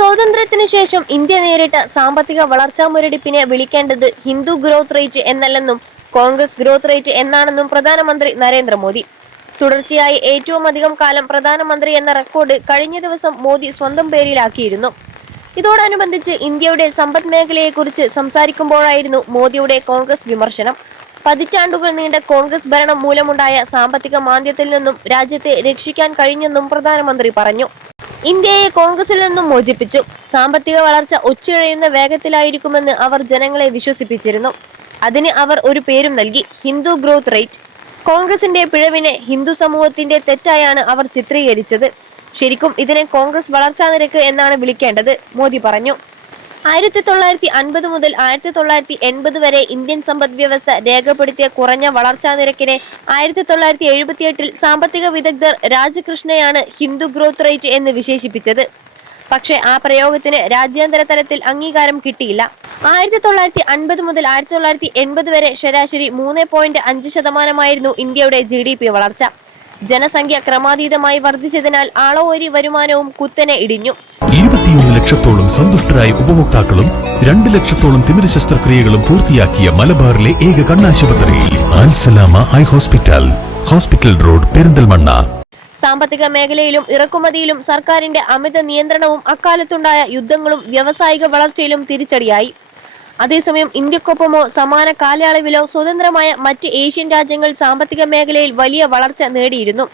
സ്വാതന്ത്ര്യത്തിനു ശേഷം ഇന്ത്യ നേരിട്ട സാമ്പത്തിക വളർച്ചാ മുരടിപ്പിനെ വിളിക്കേണ്ടത് Hindu growth rate എന്നല്ലെന്നും Congress growth rate എന്നാണെന്നും പ്രധാനമന്ത്രി നരേന്ദ്രമോദി. തുടർച്ചയായി ഏറ്റവും അധികം കാലം പ്രധാനമന്ത്രി എന്ന റെക്കോർഡ് കഴിഞ്ഞ ദിവസം മോദി സ്വന്തം പേരിലാക്കിയിരുന്നു. ഇതോടനുബന്ധിച്ച് ഇന്ത്യയുടെ സമ്പദ് മേഖലയെക്കുറിച്ച് സംസാരിക്കുമ്പോഴായിരുന്നു മോദിയുടെ കോൺഗ്രസ് വിമർശനം. പതിറ്റാണ്ടുകൾ നീണ്ട കോൺഗ്രസ് ഭരണം മൂലമുണ്ടായ സാമ്പത്തിക മാന്ദ്യത്തിൽ നിന്നും രാജ്യത്തെ രക്ഷിക്കാൻ കഴിഞ്ഞെന്നും പ്രധാനമന്ത്രി പറഞ്ഞു. ഇന്ത്യയെ കോൺഗ്രസിൽ നിന്നും മോചിപ്പിച്ചു. സാമ്പത്തിക വളർച്ച ഒച്ചിഴയുന്ന വേഗത്തിലായിരിക്കുമെന്ന് അവർ ജനങ്ങളെ വിശ്വസിപ്പിച്ചിരുന്നു. അതിന് അവർ ഒരു പേരും നൽകി, ഹിന്ദു ഗ്രോത്ത് റേറ്റ്. കോൺഗ്രസിന്റെ പിഴവിനെ ഹിന്ദു സമൂഹത്തിന്റെ തെറ്റായാണ് അവർ ചിത്രീകരിച്ചത്. ശരിക്കും ഇതിനെ കോൺഗ്രസ് വളർച്ചാ നിരക്ക് എന്നാണ് വിളിക്കേണ്ടത്, മോദി പറഞ്ഞു. 1950 മുതൽ 1980 വരെ ഇന്ത്യൻ സമ്പദ് വ്യവസ്ഥ രേഖപ്പെടുത്തിയ കുറഞ്ഞ വളർച്ചാ നിരക്കിനെ 1978 സാമ്പത്തിക വിദഗ്ധർ രാജകൃഷ്ണയാണ് ഹിന്ദു ഗ്രോത്ത് റേറ്റ് എന്ന് വിശേഷിപ്പിച്ചത്. പക്ഷേ ആ പ്രയോഗത്തിന് രാജ്യാന്തര തലത്തിൽ അംഗീകാരം കിട്ടിയില്ല. 1950 മുതൽ 1980 വരെ ശരാശരി 3.5% ഇന്ത്യയുടെ GDP വളർച്ച. ജനസംഖ്യ ക്രമാതീതമായി വർദ്ധിച്ചതിനാൽ ആളോരി വരുമാനവും കുത്തനെ ഇടിഞ്ഞു. 21 ലക്ഷത്തോളം സന്തുഷ്ടരായ ഉപഭോക്താക്കളും 2 ലക്ഷത്തോളം തിമിര ശസ്ത്രക്രിയകളും പൂർത്തിയാക്കിയ മലബാറിലെ ഏക കണ്ണാശുപത്രി Al Salama high hospital, hospital road, Perinthalmanna. സാമ്പത്തിക മേഖലയിലും ഇറക്കുമതിയിലും സർക്കാരിന്റെ അമിത നിയന്ത്രണവും അക്കാലത്തുണ്ടായ യുദ്ധങ്ങളും വ്യാവസായിക വളർച്ചയിലും തിരിച്ചടിയായി. അതേസമയം ഇന്ത്യക്കൊപ്പമോ സമാന കാലയളവിലോ സ്വതന്ത്രമായ മറ്റ് ഏഷ്യൻ രാജ്യങ്ങൾ സാമ്പത്തിക മേഖലയിൽ വലിയ വളർച്ച നേടിയിരുന്നു.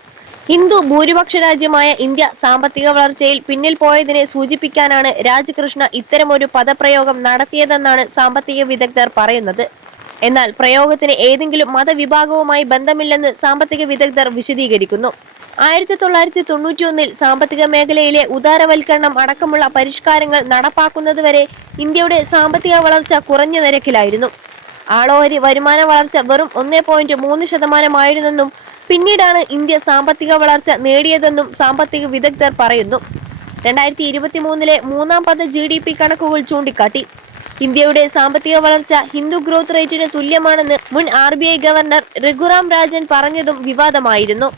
ഹിന്ദു ഭൂരിപക്ഷ രാജ്യമായ ഇന്ത്യ സാമ്പത്തിക വളർച്ചയിൽ പിന്നിൽ പോയതിനെ സൂചിപ്പിക്കാനാണ് രാജകൃഷ്ണ ഇത്തരമൊരു പദപ്രയോഗം നടത്തിയതെന്നാണ് സാമ്പത്തിക വിദഗ്ധർ പറയുന്നത്. എന്നാൽ പ്രയോഗത്തിന് ഏതെങ്കിലും മതവിഭാഗവുമായി ബന്ധമില്ലെന്ന് സാമ്പത്തിക വിദഗ്ധർ വിശദീകരിക്കുന്നു. 1991 സാമ്പത്തിക മേഖലയിലെ ഉദാരവൽക്കരണം അടക്കമുള്ള പരിഷ്കാരങ്ങൾ നടപ്പാക്കുന്നതുവരെ ഇന്ത്യയുടെ സാമ്പത്തിക വളർച്ച കുറഞ്ഞ നിരക്കിലായിരുന്നു. ആളോഹരി വരുമാന വളർച്ച വെറും 1.3% പിന്നീടാണ് ഇന്ത്യ സാമ്പത്തിക വളർച്ച നേടിയതെന്നും സാമ്പത്തിക വിദഗ്ധർ പറയുന്നു. 2023 മൂന്നാം പദ GDP കണക്കുകൾ ചൂണ്ടിക്കാട്ടി. ഇന്ത്യയുടെ സാമ്പത്തിക വളർച്ച ഹിന്ദു ഗ്രോത്ത് റേറ്റിന് തുല്യമാണെന്ന് മുൻ RBI ഗവർണർ രഘുറാം രാജൻ പറഞ്ഞതും വിവാദമായിരുന്നു.